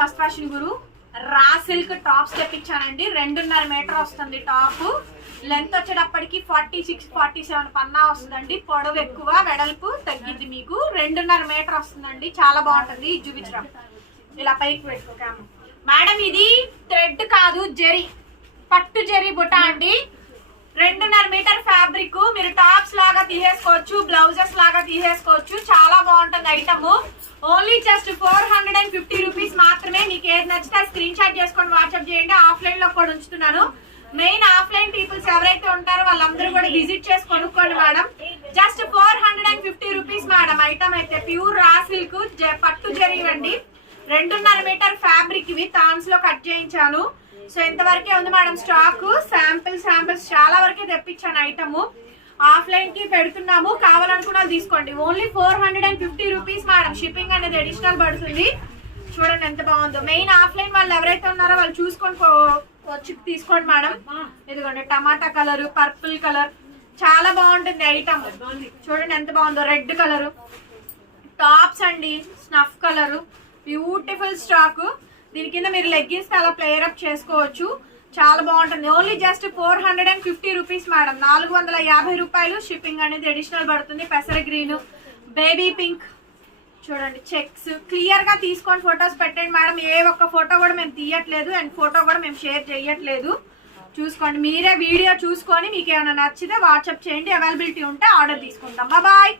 మస్త్ ఫ్యాషన్ గురు raw silk tops తెప్పించానండి. 2.5 metre వస్తుంది top. Length వచ్చేటప్పటికి 46-47 పన్నా వస్తుందండి. పొడవు ఎక్కువ, వెడల్పు తగ్గిద్ది. మీకు 2.5 మీటర్ వస్తుందండి. చాలా బాగుంటుంది. చూపించడం ఇలా పైకి పెట్టుకోకాము మేడం. ఇది థ్రెడ్ కాదు, జరీ, పట్టు జరీ బుట్ట అండి. 2.5 మీటర్ ఫ్యాబ్రిక్. మీరు టాప్స్ లాగా తీసేసుకోవచ్చు, బ్లౌజెస్ లాగా తీసేసుకోవచ్చు. చాలా బాగుంటుంది ఐటమ్. ఓన్లీ జస్ట్ 450 రూపీస్ మాత్రమే. మీకు ఏది నచ్చితే స్క్రీన్ షాట్ చేసుకొని వాట్సాప్ చేయండి. ఆఫ్లైన్ లో కూడా ఉంచుతున్నాను. మెయిన్ ఆఫ్లైన్ పీపుల్స్ ఎవరైతే ఉంటారో వాళ్ళందరూ కూడా విజిట్ చేసి కొనుక్కోండి madam. Just 450 rupees madam. Item అయితే ప్యూర్ రా సిల్క్ పట్టు జరీ అండి. 2.5 మీటర్ ఫ్యాబ్రిక్. ఇవి థాన్స్ లో కట్ చేయించాను. సో ఇంతవరకే ఉంది మేడం స్టాక్. శాంపిల్స్ చాలా వరకే తెప్పించాను ఐటమ్. ఆఫ్లైన్ కి పెడుతున్నాము, కావాలనుకున్నా తీసుకోండి. Only 450 rupees madam. షిప్పింగ్ అనేది అడిషనల్ పడుతుంది. చూడండి ఎంత బాగుందో. మెయిన్ ఆఫ్లైన్ వాళ్ళు ఎవరైతే ఉన్నారో వాళ్ళు చూసుకొని వచ్చి తీసుకోండి మేడం. ఇదిగోండి టమాటా కలర్, పర్పుల్ కలర్, చాలా బాగుంటుంది ఐటమ్. చూడండి ఎంత బాగుందో. రెడ్ కలర్ టాప్స్ అండి, స్నఫ్ కలర్, బ్యూటిఫుల్ స్టాక్. దీని కింద మీరు లెగ్గిన్స్ అలా ప్లేయర్ అప్ చేసుకోవచ్చు. చాలా బాగుంటుంది. Only just 450 rupees madam. 450 రూపాయలు. షిప్పింగ్ అనేది అడిషనల్ పడుతుంది. పెసర గ్రీన్, బేబీ పింక్, చూడండి చెక్స్. క్లియర్ గా తీసుకొని ఫొటోస్ పెట్టండి మేడం. ఏ ఒక్క ఫోటో కూడా మేము తీయట్లేదు అండ్ ఫోటో కూడా మేము షేర్ చేయట్లేదు. చూసుకోండి, మీరే వీడియో చూసుకొని మీకు ఏమైనా నచ్చితే వాట్సాప్ చేయండి. అవైలబిలిటీ ఉంటే ఆర్డర్ తీసుకుంటాం. బాయ్.